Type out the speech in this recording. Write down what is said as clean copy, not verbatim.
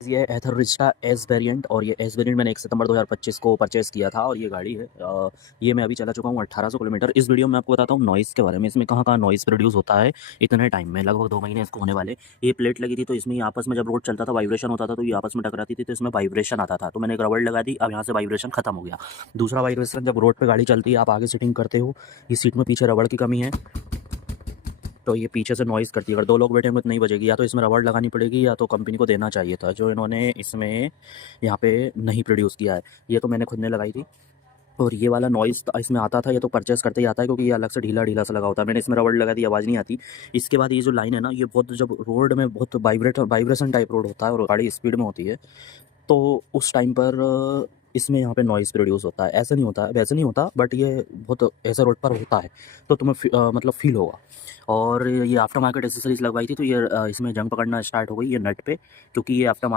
ये है एथर S variant और ये एस वेरिएंट मैंने 1 सितंबर 2025 को परचेज़ किया था और ये गाड़ी है ये मैं अभी चला चुका हूँ 1800 किलोमीटर। इस वीडियो में आपको बताता हूँ नॉइज़ के बारे में, इसमें कहाँ-कहाँ नॉइज़ प्रोड्यूस होता है इतने टाइम में, लगभग 2 महीने इसको होने वाले। ये प्लेट लगी थी तो इसमें ये आपस में जब रोड चलता था वाइब्रेशन होता था, तो ये आपस में टकराती थी तो इसमें वाइब्रेशन आता था, तो मैंने एक रबड़ लगा दी, अब यहाँ से वाइब्रेशन खत्म हो गया। दूसरा वाइब्रेशन, जब रोड पे गाड़ी चलती है, आप आगे सीटिंग करते हो, ये सीट में पीछे रबड़ की कमी है तो ये पीछे से नॉइज़ करती है। अगर 2 लोग बैठे होंगे तो नहीं बजेगी, या तो इसमें रबड़ लगानी पड़ेगी या तो कंपनी को देना चाहिए था, जो इन्होंने इसमें यहाँ पे नहीं प्रोड्यूस किया है। ये तो मैंने खुद ने लगाई थी। और ये वाला नॉइज़ इसमें आता था, ये तो परचेज़ करते ही आता है क्योंकि ये अलग से ढीला-ढीला सा लगा होता है। मैंने इसमें रबड़ लगा दी, आवाज़ नहीं आती। इसके बाद ये जो लाइन है ना, ये बहुत, जब रोड में बहुत वाइब्रेशन टाइप रोड होता है और गाड़ी स्पीड में होती है, तो उस टाइम पर इसमें यहाँ पे नॉइज़ प्रोड्यूस होता है। ऐसा नहीं होता है, वैसे नहीं होता, बट ये बहुत ऐसे रोड पर होता है, तो तुम्हें मतलब फ़ील होगा। और ये आफ्टर मार्केट एक्सेसरीज़ लगवाई थी, तो ये इसमें जंग पकड़ना स्टार्ट हो गई, ये नट पे, क्योंकि ये आफ्टर